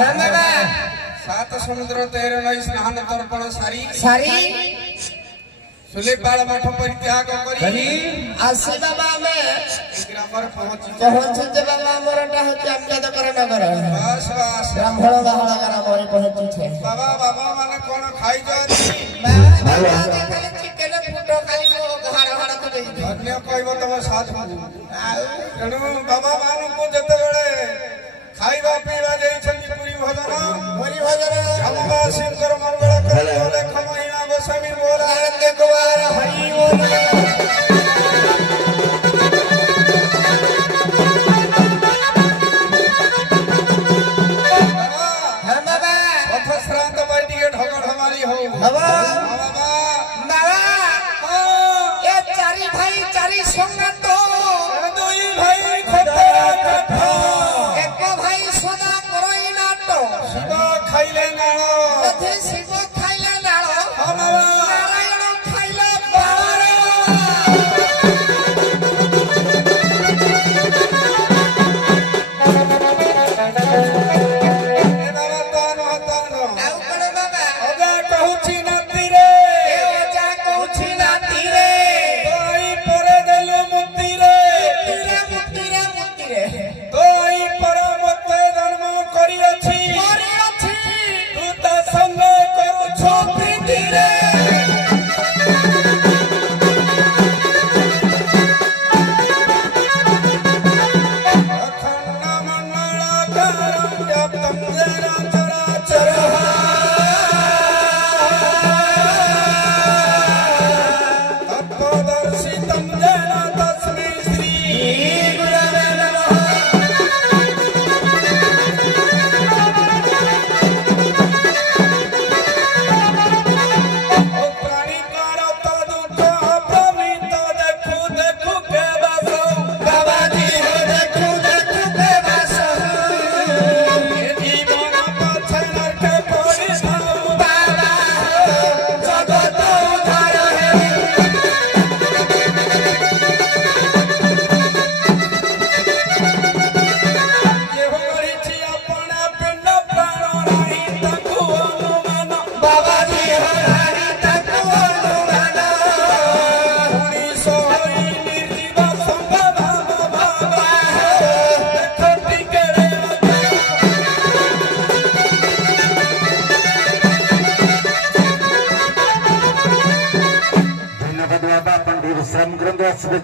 सात समुद्र 13 नई स्नान तर्पण सारी सुलेपाल मठ परित्याग करी आसी बाबा में ग्रामर पहुंची बाबा मोरटा होती अम्बेडकर नगर बस बस ब्राह्मण गहला ग्राम में पहुंची छे बाबा बाबा माने कोन खाई जाती चिकन फुटो खाली मो घर घर को दे अन्य कहबो तम साथ तेणु बाबा मान को जते बेले खाइबा पीवा देइछन पूरी भजन जमवा सिंगर मंगल करे ओले खमैया गोसामी बोला देखवार हरि बोल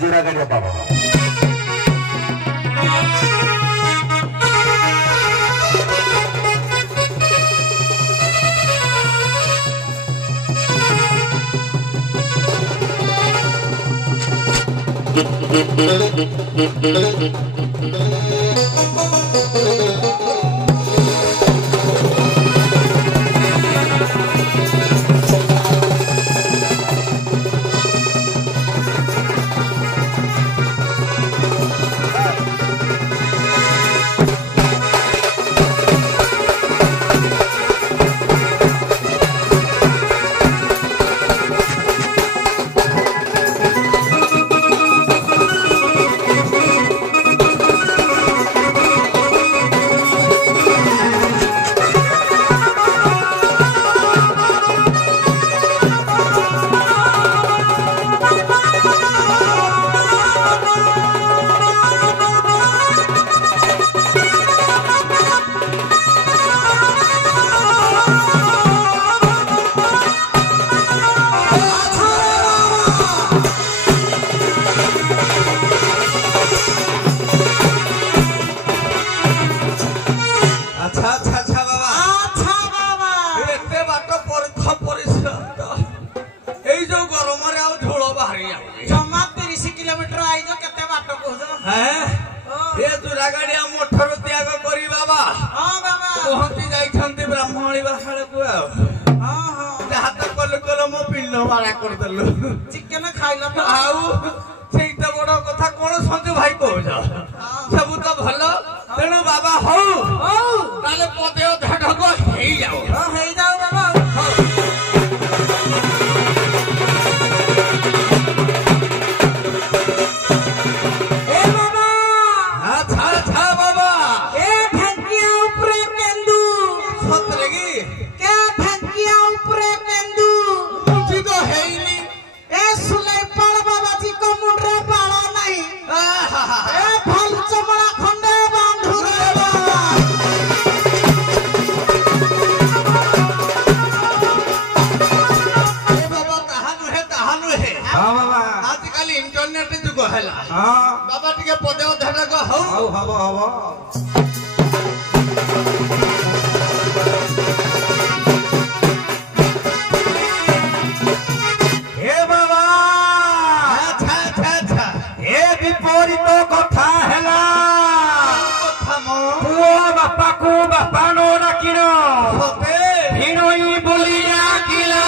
जोरा गाड़ी बाबा चिकन खाइला बड़ कथा कौन संजू भाई कह सब तो भल तेणु बाबा हौ पदे ढक हो जाओ बाबा ए बाबा अच्छा अच्छा बाबा ए ढकिया ऊपर केंदू ডাকিল ভিড়ই বলি ডাকিলা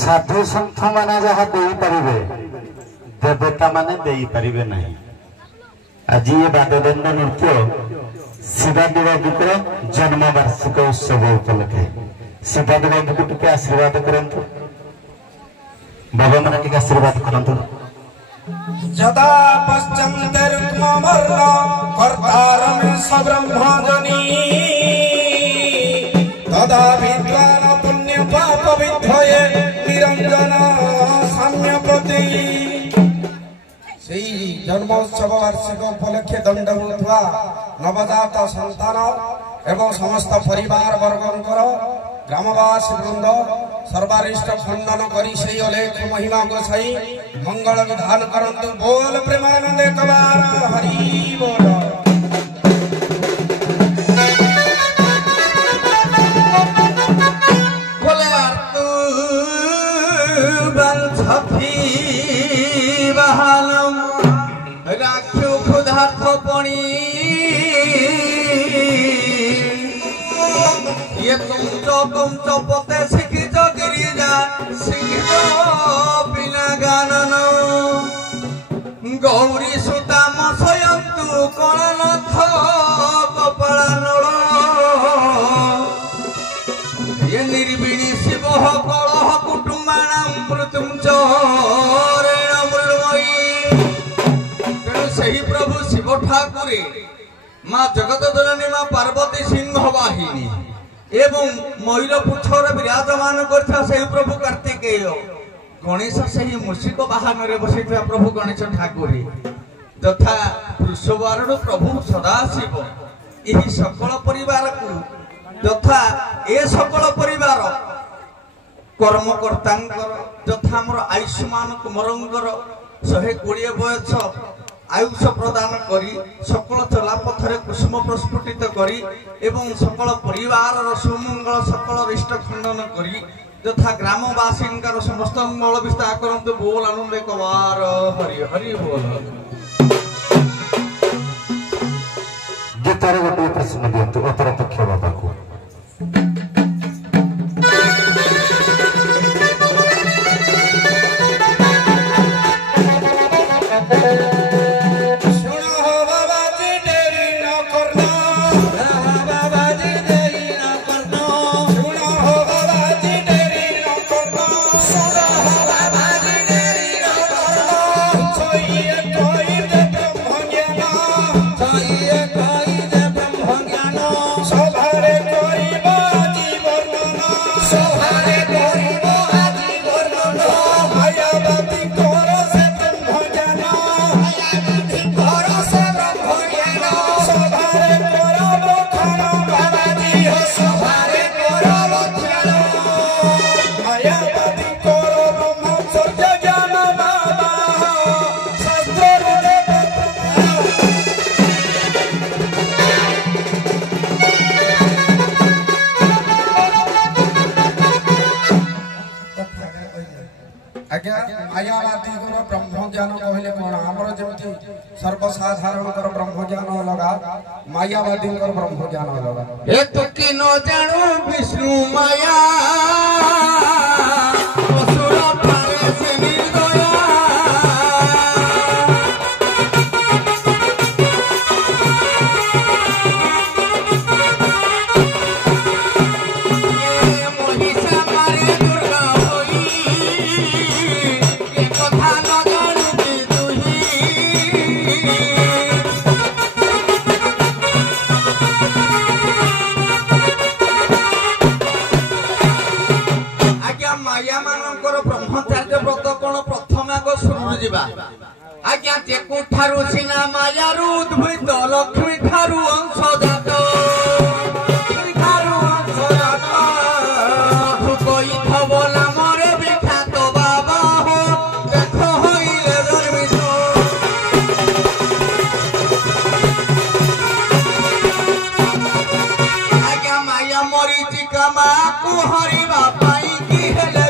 साधु सन्थ माने जहाँ दे पारिबे देवता माने दे पारिबे नहीं। आज ये वाद्यदंड नृत्य शिवाजी बाबू को जन्म वार्षिक उत्सव उपलक्षे शिवाजी बाबू को टिके आशीर्वाद करंतु बाबा माने टिके आशीर्वाद करंतु। जदा पश्चन्ते रुक्मवर्ण कर्तारं सब्रह्मजनी तदा विद्वान पुण्य पाप विद्धये निरंजन साम्यप्रति सेई जन्मोत्सव वार्षिक उपलक्षे दंड होता नवजात संतान एवं समस्त परिवार वर्गंकर ग्रामवासी वृंद सर्वारिष्ट खंडन करी से अलेख महिमा गोसाई मंगल विधान करंतु। बोल प्रेमानंद कबार हरि बोल। राख्यो खुदार्थ पणी ये तुम तो पते शिखित गिरिजा शिखित बिना गानन गौरी सुताम स्वयंतु कणनाथ कपाळानळ ये निर्विणी शिव कलह कुटुम्बाणां मृत्युंजय सही प्रभु शिव ठाकुरे माँ जगत जननी माँ पार्वती सिंह वाहिनी एवं मयूर पुछर विराजमान करता सही प्रभु कार्तिकेय गणेश सही मूषिक वाहन में बसी प्रभु गणेश ठाकुरे तथा वृषभारण प्रभु सदाशिव यही सकल परिवार को तथा ए सकल परिवार कर्मकर्ता तथा आमर आयुष्मान कुमार 120 बयस आयुष प्रदान करी सकल चला पथरे कुसुम प्रस्फुटित करी एवं सकल परिवार सुमंगल सकल रिष्ट खंडन करी तथा ग्रामवासी समस्त मंगल विस्तार करंतु। बोल आनंद कबार हरि हरि बोल। गीतार गोटे प्रश्न दियंतु अपर पक्ष बाबा को। सभारे आज्ञा मायावादी ब्रह्म ज्ञान कहले कौन आमर जमी सर्वसाधारण ब्रह्म ज्ञान अलग मायावादी ब्रह्म ज्ञान अलग ए तो कि न जानो विष्णु माया असुर पारे से निर्दया ब्रह्मचार्य व्रत कौन प्रथम आग शुरू जीवा आज्ञा जेकु ठारू सिना मायारू उद्भित लक्ष्मी ठारू अंशजात विख्यात बाबा हो देख हईले जन्मित आज्ञा माया मरीचिका माँ हरिबा पाई की हेले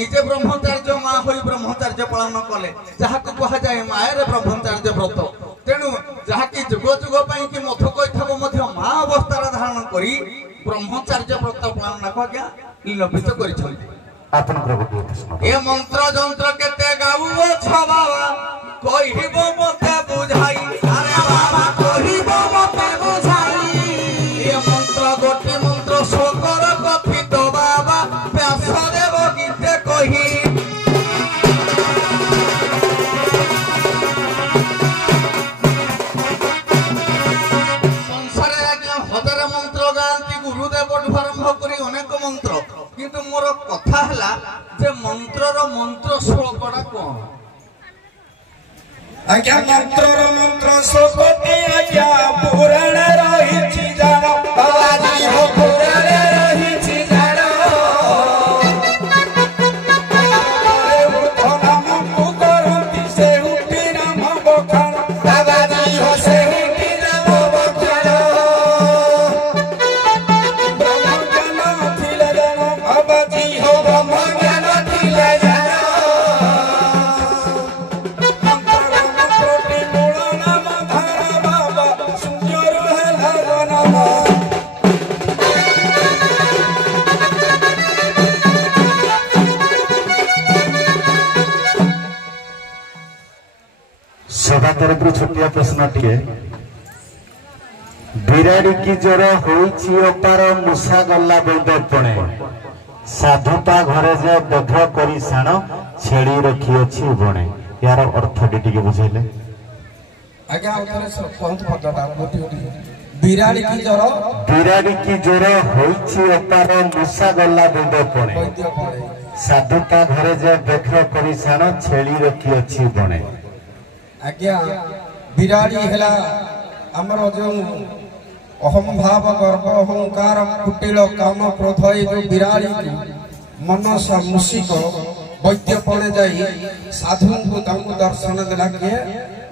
निजे ब्रह्मचार्य माँ हो ब्रह्मचार्य पालन कले जहाँ कह जाए मायर ब्रह्मचार्य व्रत तेणु जहाँकि जुग जुग कि मधु कही माँ अवस्था धारण कर ब्रह्मचार्य व्रत पालन आज्ञा निलंबित कर मंत्र जंत्र केते गाउछ बाबा कहिबो मते बुझाई अरे बाबा कहिबो मते बुझाई ए मंत्र गोटे मंत्र शोकर कथित बाबा व्यासदेव गीते कही संसारे आज्ञा हजार मंत्र गांती गुरुदेव आरंभ करी अनेक मंत्र किंतु मोर कथा हला जे मंत्रर मंत्र श्लोकटा कोन आज्ञा मंत्र श्लोकटी आज्ञा पुराण रहिछि जानो बाबाजी हो पुराण रहिछि जानो बाबाजी हो से हुटी नाम बखान ब्रह्म ज्ञान थिले जानो बाबाजी हो ब्रह्म ज्ञान थिले जानो सभा तरफ छोटिया प्रश्न टे बिराड़ी की ज्वर होइछि अपार मूषा गला बेदपणे साधुता घरे जे बध करी साण छेड़ी रखी अछि बणे यार अर्थ टिके बुझेले आज्ञा बहुत पदटा बिराड़ी की ज्वर होइछि अपार मूषा गला बेदपणे साधुता घरे जे बध करी साण छेड़ी रखी अछि बणे आज्ञा बिराड़ी है आमर जो अहम भाव गर्व अहंकार कुटिल काम क्रोध ये बिराड़ी मनसा मूषिक वैद्य पड़े जाई साधु को दर्शन देला किए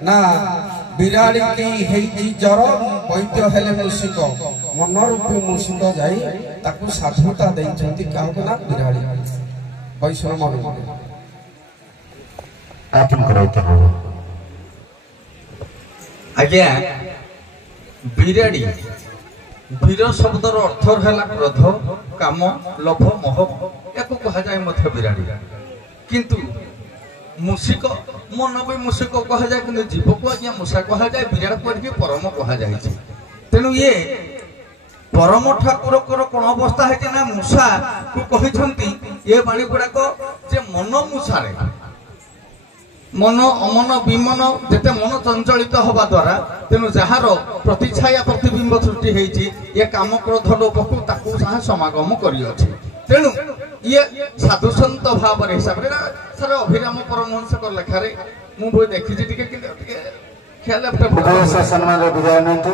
ना बिराड़ी की जर वैद्य हेले मूषिक मन रूपी मूषिक जाई ताकू साधुता देइछंती काहको ना बिराड़ी वैष्णव आपन करैत हो आज्ञा बिराड़ी वीर शब्दर अर्थ है क्रोध काम लोभ मोह या कह जाए मध्य बिराड़ी किंतु मूषिक मन भी मूषिक कह जाए कि जीव को आज्ञा मूषा कह जाए विराट को परम कह जाए तेणु ये परम ठाकुर कौन अवस्था है ना मूषा को कहते ये बाणी गुड़ाक जे मन मूषारे ମନ ଅମନ ବିମନ ଯେତେ ମନ ଚଞ୍ଚଳିତ ହବା ଦ୍ୱାରା ତେଣୁ ଯାହାର ପ୍ରତିଛାୟା ପ୍ରତିବିମ୍ବ ସୃଷ୍ଟି ହେଇଛି ଏ କାମ କ୍ରୋଧ ଲୋପକୁ ତାକୁ ତାହା ସମାଗମ କରିଅଛି। ତେଣୁ ଇଏ ସାଧୁସନ୍ଥ ଭାବରେ ହିସାବରେ ସାର ଅଭିରାମ ପରମହଂସଙ୍କ ଲେଖାରେ ମୁଁ ବହି ଦେଖିଛି ଟିକେ କିନ୍ତୁ ଟିକେ ଖିଆଲ ସମ୍ମାନ ବିଦାୟ ନିଅନ୍ତୁ।